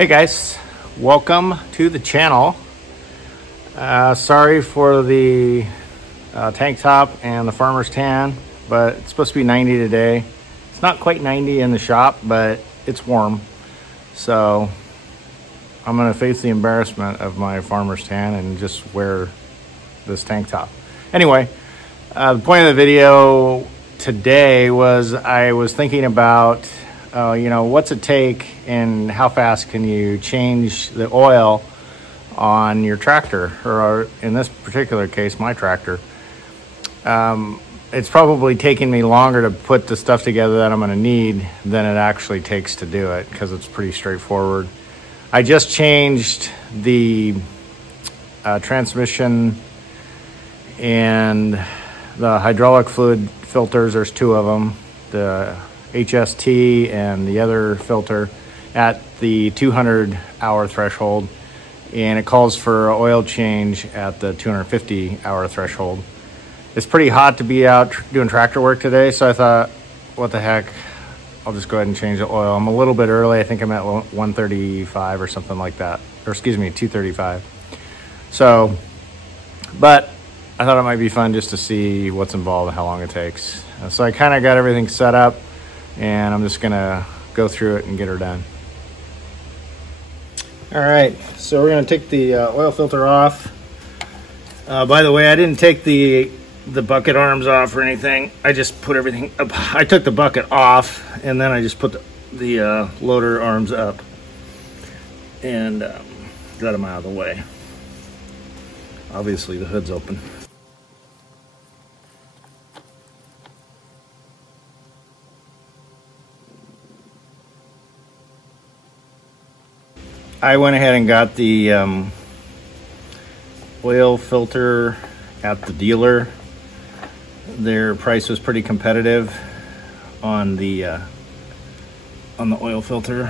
Hey guys, welcome to the channel. Sorry for the tank top and the farmer's tan, but it's supposed to be 90 today. It's not quite 90 in the shop, but it's warm. So I'm gonna face the embarrassment of my farmer's tan and just wear this tank top. Anyway, the point of the video today was I was thinking about what's it take and how fast can you change the oil on your tractor, or in this particular case, my tractor. It's probably taking me longer to put the stuff together that I'm going to need than it actually takes to do it, because it's pretty straightforward. I just changed the transmission and the hydraulic fluid filters. There's two of them, the HST and the other filter, at the 200-hour threshold, and it calls for oil change at the 250-hour threshold. It's pretty hot to be out doing tractor work today, so I thought, what the heck, I'll just go ahead and change the oil. I'm a little bit early. I think I'm at 135 or something like that, or excuse me, 235. So, but I thought it might be fun just to see what's involved and how long it takes. So I kind of got everything set up, and I'm just gonna go through it and get her done. All right, so we're gonna take the oil filter off. By the way, I didn't take the bucket arms off or anything. I just put everything up. I took the bucket off, and then I just put the loader arms up and got them out of the way. Obviously the hood's open. I went ahead and got the oil filter at the dealer. Their price was pretty competitive on the oil filter.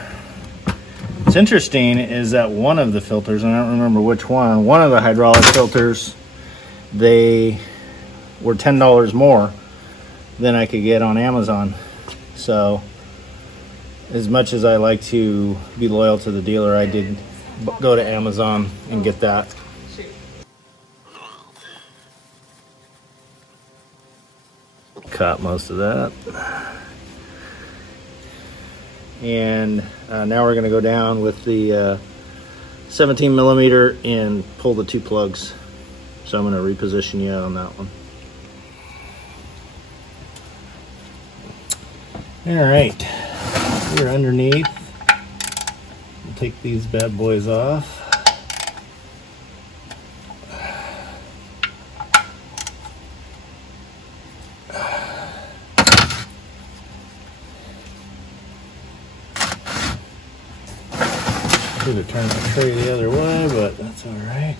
What's interesting is that one of the filters, and I don't remember which one of the hydraulic filters, they were $10 more than I could get on Amazon. So as much as I like to be loyal to the dealer, I did go to Amazon and get that. Cut most of that. And now we're going to go down with the 17 millimeter and pull the two plugs. So I'm going to reposition you on that one. All right. We're underneath. We'll take these bad boys off. Should have turned the tray the other way, but that's all right.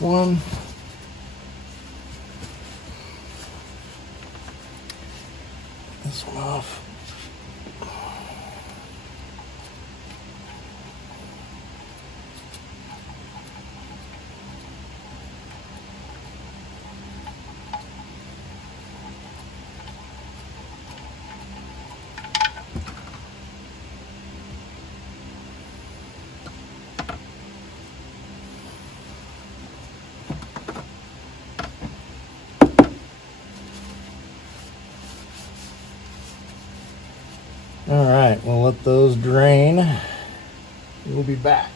One. This one off. All right, we'll let those drain. We'll be back.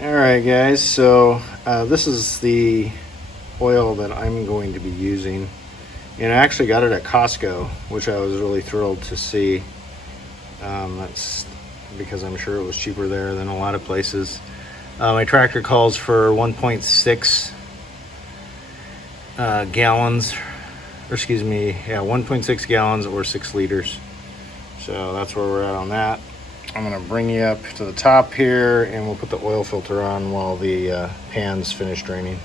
All right, guys, so this is the oil that I'm going to be using. And I actually got it at Costco, which I was really thrilled to see. That's because I'm sure it was cheaper there than a lot of places. My tractor calls for 1.6 gallons, or excuse me, yeah, 1.6 gallons or 6 liters. So that's where we're at on that. I'm gonna bring you up to the top here, and we'll put the oil filter on while the pan's finish draining.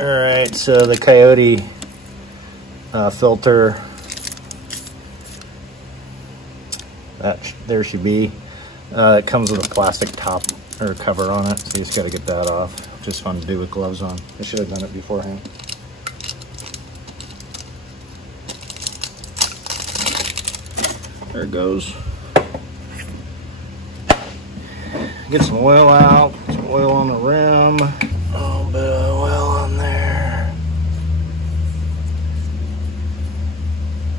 All right, so the Kioti filter, there should be. It comes with a plastic top or cover on it, so you just got to get that off, which is fun to do with gloves on. I should have done it beforehand. There it goes. Get some oil out, some oil on the rim, a little bit of oil on there.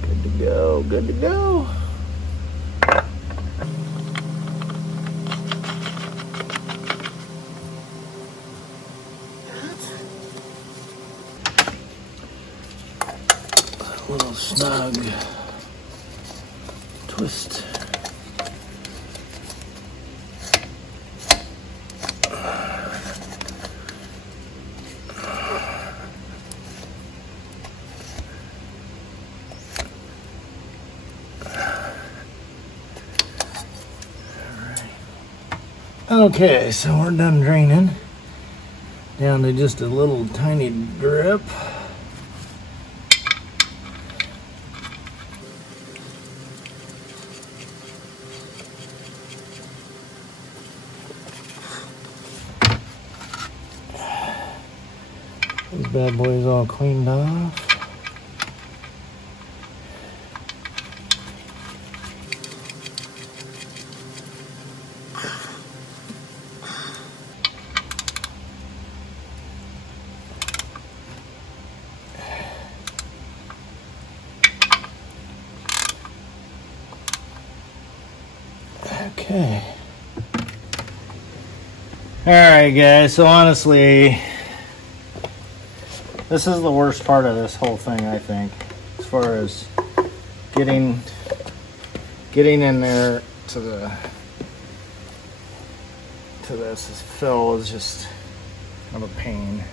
Good to go, good to go. A little snug twist. Okay, so we're done draining down to just a little tiny drip. These bad boys all cleaned off. Okay. Alright guys, so honestly, this is the worst part of this whole thing, I think, as far as getting in there to this fill is just kind of a pain.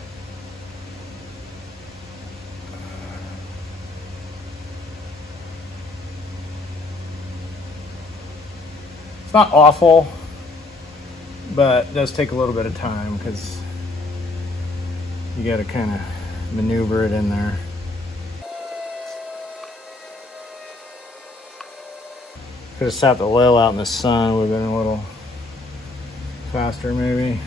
It's not awful, but it does take a little bit of time because you got to kind of maneuver it in there. Could have sat the oil out in the sun, would have been a little faster maybe.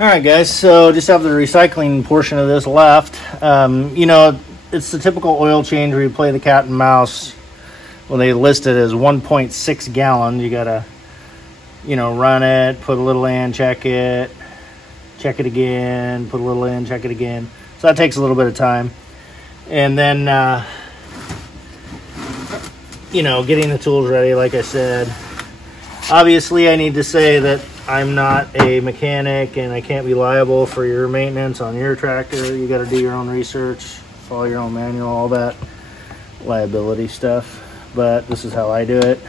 Alright guys, so just have the recycling portion of this left. You know, it's the typical oil change where you play the cat and mouse. When they list it as 1.6 gallons, you gotta, you know, run it, put a little in, check it again, put a little in, check it again. So that takes a little bit of time. And then, you know, getting the tools ready, like I said. Obviously, I need to say that I'm not a mechanic and I can't be liable for your maintenance on your tractor. You got to do your own research, follow your own manual, all that liability stuff. But this is how I do it.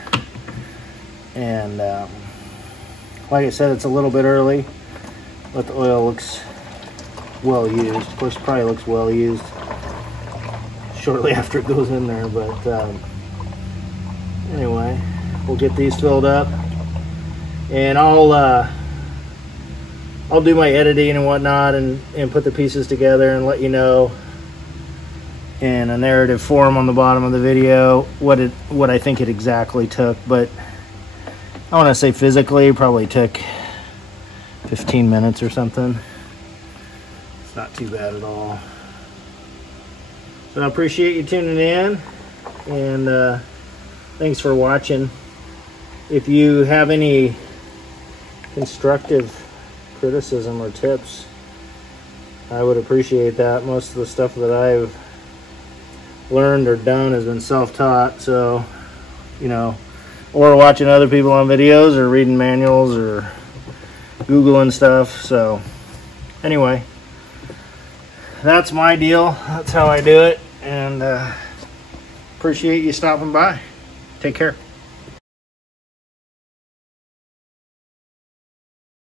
And like I said, it's a little bit early, but the oil looks well used. Of course, it probably looks well used shortly after it goes in there. But anyway, we'll get these filled up. And I'll do my editing and whatnot and put the pieces together and let you know in a narrative form on the bottom of the video what I think it exactly took. But I want to say physically probably took 15 minutes or something. It's not too bad at all. So I appreciate you tuning in, and thanks for watching. If you have any constructive criticism or tips, I would appreciate that. Most of the stuff that I've learned or done has been self-taught, so, you know, or watching other people on videos or reading manuals or Googling stuff. So anyway, that's my deal. That's how I do it, and appreciate you stopping by. Take care.